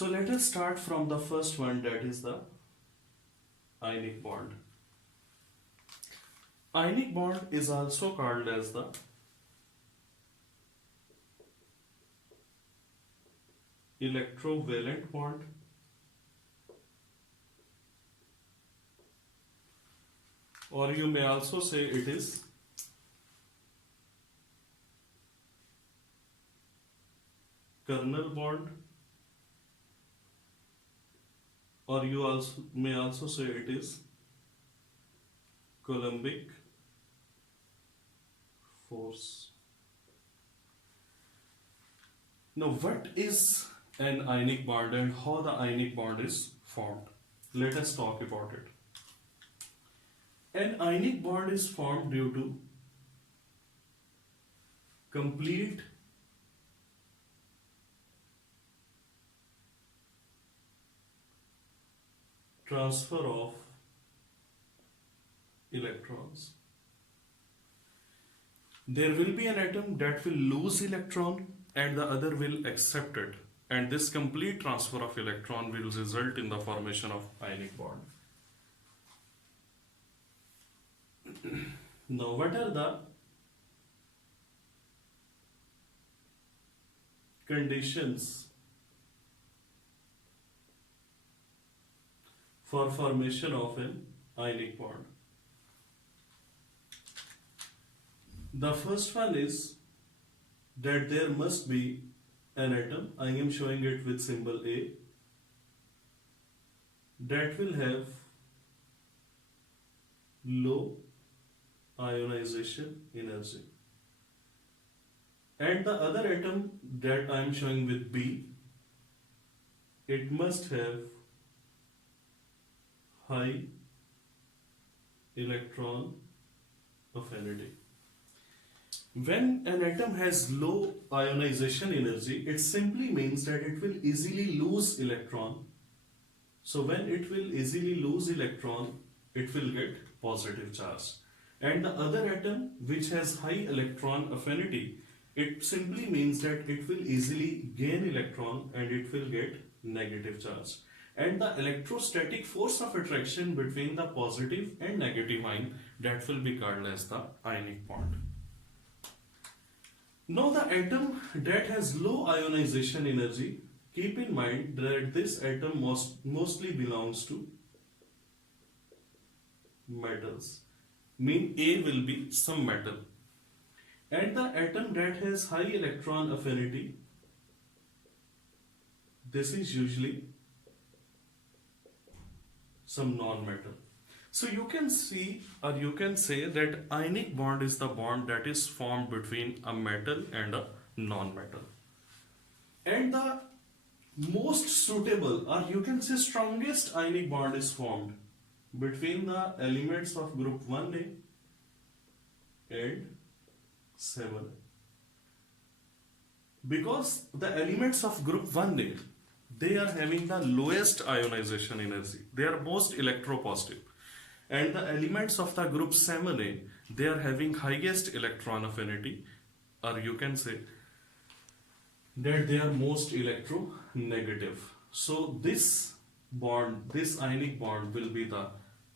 So let us start from the first one, that is the ionic bond. Ionic bond is also called as the electrovalent bond, or you may also say it is kernel bond, or you may also say it is Coulombic force. Now, what is an ionic bond and how the ionic bond is formed? Let us talk about it. An ionic bond is formed due to complete transfer of electrons. There will be an atom that will lose electron and the other will accept it, and this complete transfer of electron will result in the formation of ionic bond. Now, what are the conditions for formation of an ionic bond? The first one is that there must be an atom, I am showing it with symbol A, that will have low ionization energy, and the other atom that I am showing with B, it must have high electron affinity. When an atom has low ionization energy, it simply means that it will easily lose electron. So when it will easily lose electron, it will get positive charge. And the other atom which has high electron affinity, it simply means that it will easily gain electron and it will get negative charge. And the electrostatic force of attraction between the positive and negative ion, that will be called as the ionic bond. Now, the atom that has low ionization energy, keep in mind that this atom mostly belongs to metals. Mean A will be some metal. And the atom that has high electron affinity, this is usually some non-metal. So you can see, or you can say that ionic bond is the bond that is formed between a metal and a non-metal. And the most suitable, or you can say strongest ionic bond is formed between the elements of group 1A and 7A. Because the elements of group 1A, they are having the lowest ionization energy. They are most electropositive. And the elements of the group 7A, they are having highest electron affinity, or you can say that they are most electronegative. So this bond, this ionic bond will be the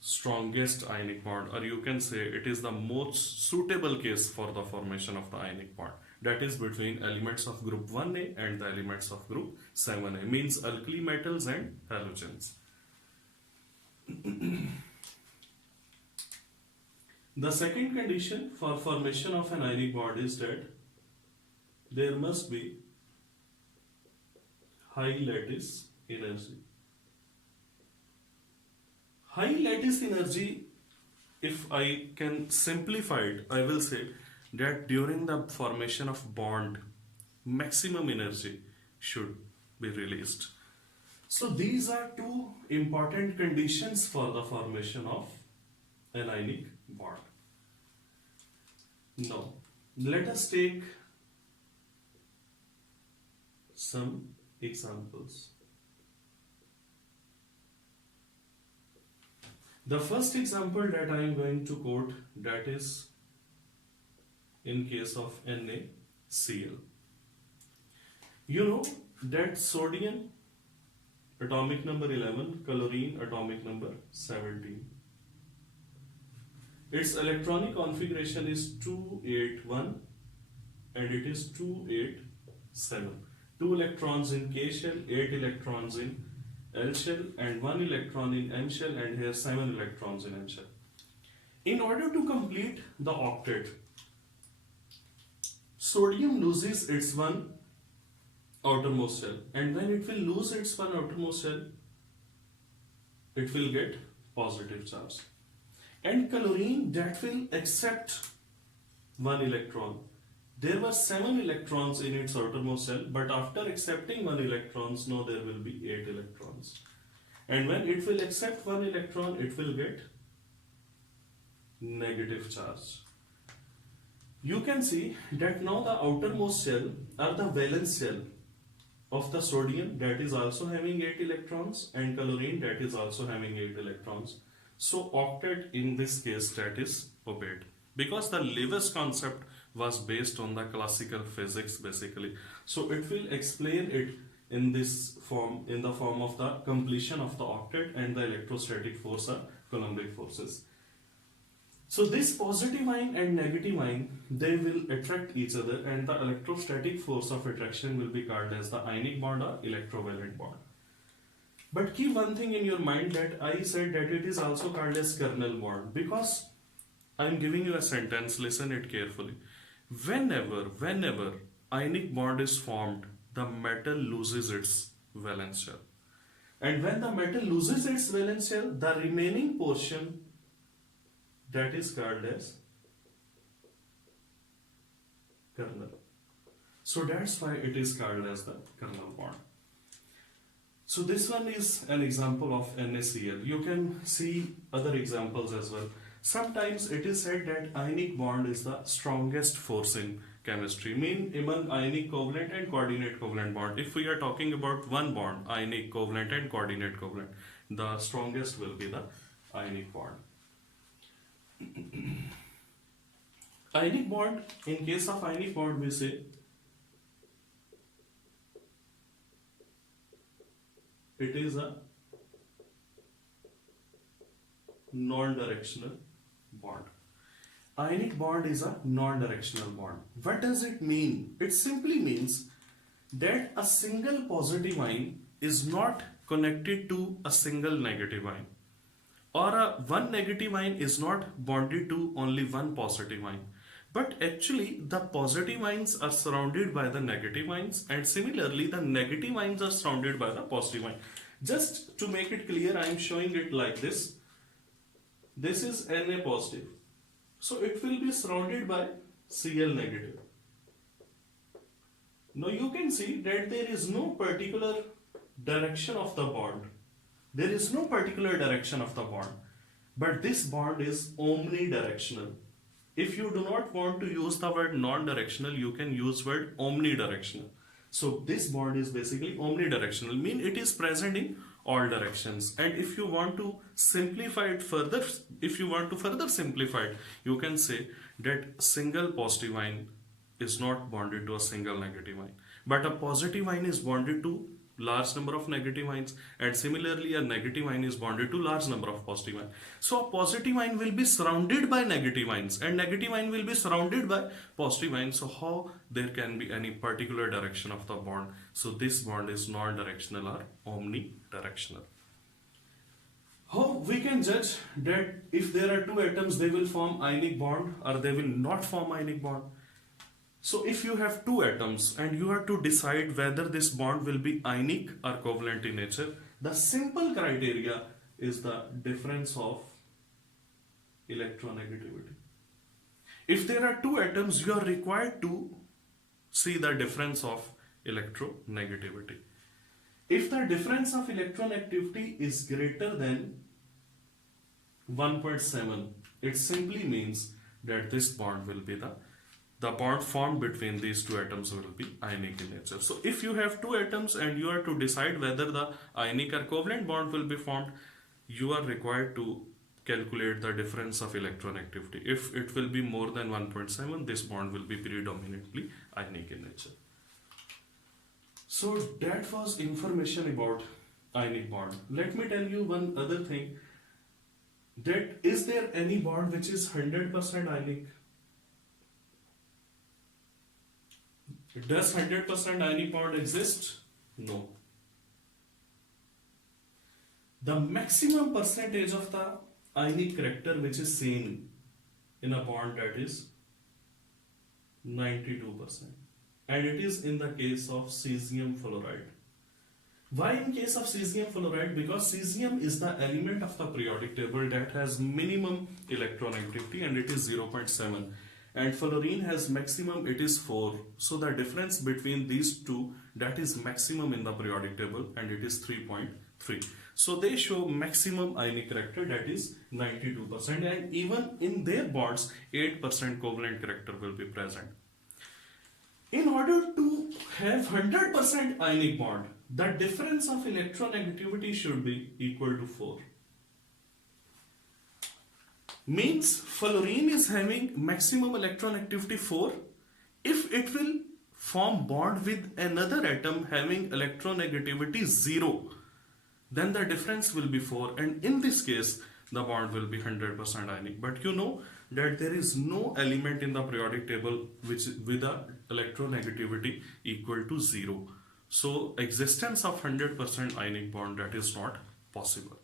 strongest ionic bond, or you can say it is the most suitable case for the formation of the ionic bond. That is between elements of group 1A and the elements of group 7A, means alkali metals and halogens. The second condition for formation of an ionic bond is that there must be high lattice energy. High lattice energy, if I can simplify it, I will say that during the formation of bond, maximum energy should be released. So these are two important conditions for the formation of an ionic bond. Now, let us take some examples. The first example that I am going to quote, that is in case of NaCl. You know that sodium atomic number 11, chlorine atomic number 17. Its electronic configuration is 281 and it is 287. 2 electrons in K shell, 8 electrons in L shell, and 1 electron in M shell, and here 7 electrons in N shell. In order to complete the octet, sodium loses its one outermost shell, and when it will lose its one outermost shell, it will get positive charge. And chlorine, that will accept one electron. There were 7 electrons in its outermost shell, but after accepting 1 electron, now there will be 8 electrons. And when it will accept 1 electron, it will get negative charge. You can see that now the outermost shell or the valence shell of the sodium, that is also having 8 electrons, and chlorine, that is also having 8 electrons. So octet in this case, that is obeyed, because the Lewis concept was based on the classical physics basically. So it will explain it in this form, in the form of the completion of the octet and the electrostatic force or Coulombic forces. So this positive ion and negative ion, they will attract each other, and the electrostatic force of attraction will be called as the ionic bond or electrovalent bond. But keep one thing in your mind, that I said that it is also called as kernel bond, because I am giving you a sentence, listen it carefully. Whenever ionic bond is formed, the metal loses its valence shell. And when the metal loses its valence shell, the remaining portion, that is called as kernel. So that's why it is called as the kernel bond. So this one is an example of NaCl. You can see other examples as well. Sometimes it is said that ionic bond is the strongest force in chemistry, mean among ionic covalent and coordinate covalent bond. If we are talking about one bond, ionic covalent and coordinate covalent, the strongest will be the ionic bond. Ionic bond, in case of ionic bond, we say it is a non-directional bond. Ionic bond is a non-directional bond. What does it mean? It simply means that a single positive ion is not connected to a single negative ion, or one negative ion is not bonded to only one positive ion. But actually the positive ions are surrounded by the negative ions, and similarly the negative ions are surrounded by the positive ion. Just to make it clear, I am showing it like this. This is Na positive. So it will be surrounded by Cl negative. Now you can see that there is no particular direction of the bond. There is no particular direction of the bond. But this bond is omnidirectional. If you do not want to use the word non-directional, you can use word omnidirectional. So this bond is basically omnidirectional, mean it is present in all directions. And if you want to simplify it further, if you want to further simplify it, you can say that single positive ion is not bonded to a single negative ion, but a positive ion is bonded to large number of negative ions, and similarly a negative ion is bonded to large number of positive ions. So a positive ion will be surrounded by negative ions, and negative ion will be surrounded by positive ions. So how there can be any particular direction of the bond? So this bond is non-directional or omnidirectional. How we can judge that if there are two atoms, they will form ionic bond or they will not form ionic bond? So if you have two atoms and you have to decide whether this bond will be ionic or covalent in nature, the simple criteria is the difference of electronegativity. If there are two atoms, you are required to see the difference of electronegativity. If the difference of electronegativity is greater than 1.7, it simply means that this bond will be the bond formed between these two atoms will be ionic in nature. So if you have two atoms and you are to decide whether the ionic or covalent bond will be formed, you are required to calculate the difference of electronegativity. If it will be more than 1.7, this bond will be predominantly ionic in nature. So that was information about ionic bond. Let me tell you one other thing, that is there any bond which is 100% ionic? Does 100% ionic bond exist? No. The maximum percentage of the ionic character which is seen in a bond, that is 92%, and it is in the case of cesium fluoride. Why in case of cesium fluoride? Because cesium is the element of the periodic table that has minimum electronegativity, and it is 0.7, and fluorine has maximum, it is 4. So the difference between these two, that is maximum in the periodic table, and it is 3.3. So they show maximum ionic character, that is 92%, and even in their bonds 8% covalent character will be present. In order to have 100% ionic bond, the difference of electronegativity should be equal to 4. Means fluorine is having maximum electronegativity 4. If it will form bond with another atom having electronegativity 0, then the difference will be 4, and in this case the bond will be 100% ionic. But you know that there is no element in the periodic table which with a electronegativity equal to 0. So existence of 100% ionic bond, that is not possible.